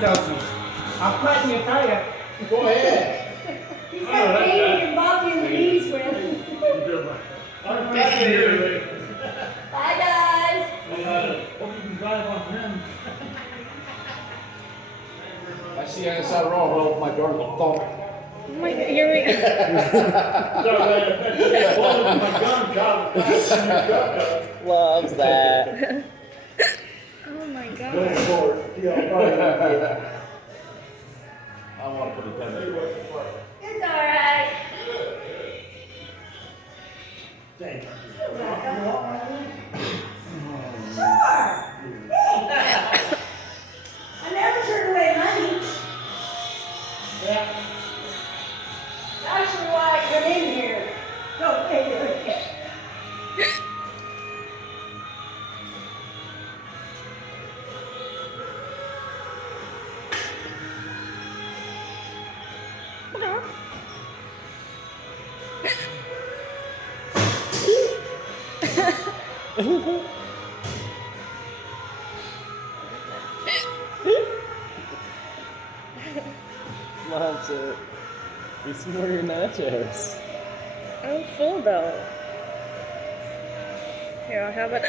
sauces. I'll flatten your tire. Go ahead. He's got Katie and Bobby in the knees with. Bye, guys. Hope you can drive on them. I see you on the side of the road, I'll open my door and go thump. Oh my God, here we go. Loves that. Oh my God. I want to put a pen in. It's all right. Sure. I never turn away money. Yeah. That's actually why I come in here. Don't pay it. Loves it. Eat some more of your nachos. I'm full though. Here, I'll have it.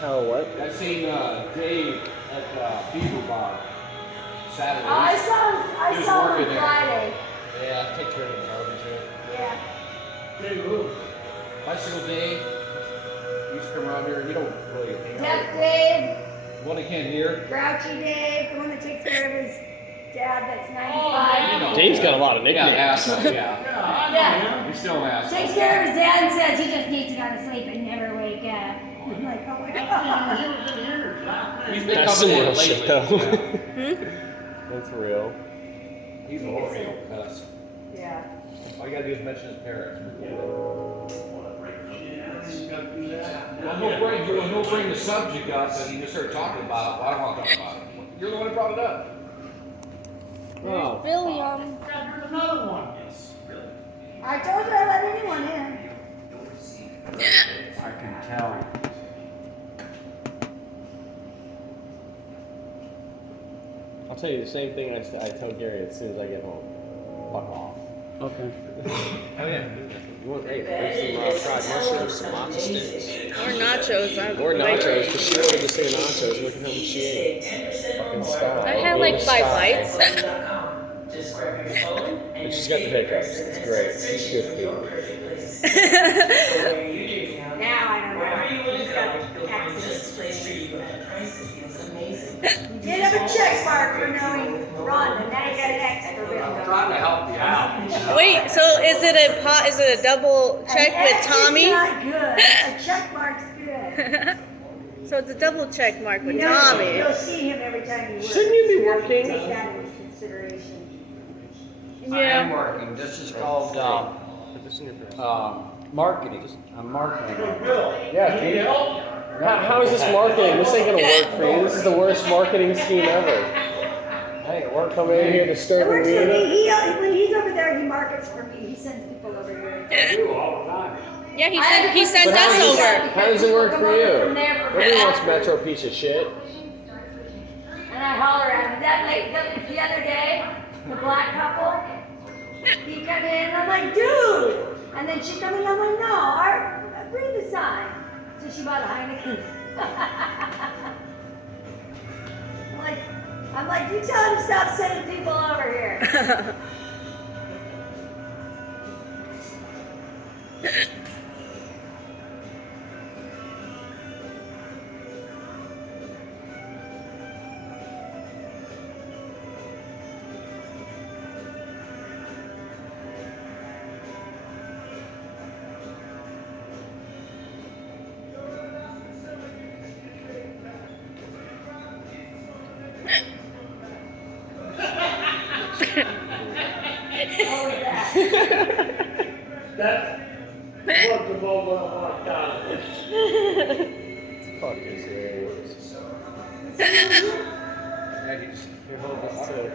How what? I seen Dave at Beaver Bar Saturday. I He was saw him working there. Friday. Yeah, take care of the garbage here. Yeah. Bicycle Dave used to come around here. He don't really hang Deaf out. Dave, One I can't hear. Grouchy Dave, the one that takes care of his dad that's 95. You know, Dave's got a lot of Yeah, nicknames. asshole, yeah. Yeah. He's still an asshole. Takes care of his dad and says he just needs to go to sleep and never wake up. I'm like, oh my God. He's been That's coming some in real shit lately. though. Yeah. That's real. He's a horrible cuss. Yeah. All you gotta do is mention his parents. He'll bring the subject up and you just start talking about it. Well, I don't want to talk about it. You're the one who brought it up. Oh. Billy, There's another one. I told you I let anyone in. I can tell. I'll tell you the same thing I tell Gary as soon as I get home. Fuck off. Okay. Oh yeah. You want, hey, there's some fried mushrooms, some matzo sticks. or nachos. Or nachos, because she ordered the same nachos. Look at how much she ate. Fucking star. I had like 5 bites. And she's got the hiccups. It's great. She's good food. Now I don't know. He's got access. You did have a check mark for knowing Rhonda. Now you got an X for I'm Rhonda. trying to help you out. Wait, so is it a double check An with X Tommy? is not good. A check mark's good. So it's a double check mark with You know, Tommy. You'll see him every time you work. Shouldn't you be So have to working? Take that into consideration. I am Yeah. working. This is called Put this in your purse. marketing. I'm marketing. Yeah, dude. How is this marketing? This ain't gonna work for you. This is the worst marketing scheme ever. Hey, it worked. Come in here to It start the works for me. meeting. When he's over there, he markets for me. He sends people over here. Yeah, he sent But how us does over. this- How does it work for you? From there for Nobody me. wants Metro piece of shit. And I holler at him. That late the other day, the black couple, he come in and I'm like, dude! And then she come in and I'm like, no, read the sign. So she bought a Heineken. I'm like, you tell him to stop sending people over here. That's what the mobile hot dog. Fuck this serious. Here, hold this too.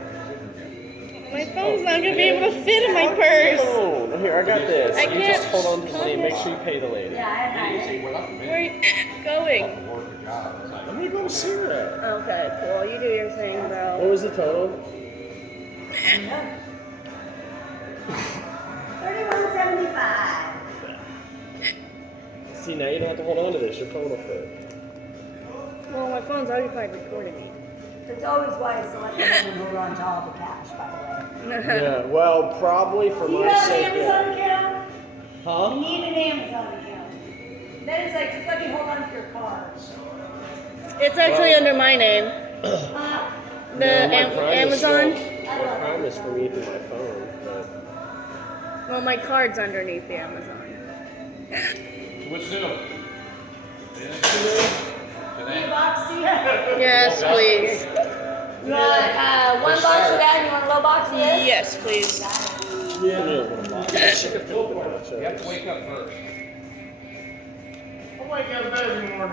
My phone's not gonna be able to fit in my purse. Oh, here, I got this. I You just can't- hold on to the lady. Make sure you pay the lady. Yeah, I Where are you going? Work a job. It's like, Let me bought a cigarette. Okay, cool. You do your thing, What bro. was the total? $31.75. See, now you don't have to hold on to this. Your phone will fit. Well, my phone's occupied recording me. It's always wise to let the woman hold on to all the cash, by the way. Yeah, well, probably for Do you my have an sake. Amazon account? You Huh? need an Amazon account. Then it's like, just let me hold on to your card. It's actually under my name. Uh, The No, my Prime is Amazon. still- my Prime is for me through my phone, but Well, my card's underneath the Amazon. What's new? need a Today? box here? Yes, please. You want one box of that and you want a low box of this? Yes, please. yeah, no, what about it? She could fill it out, so. You have to wake up first. I'll wake up every morning.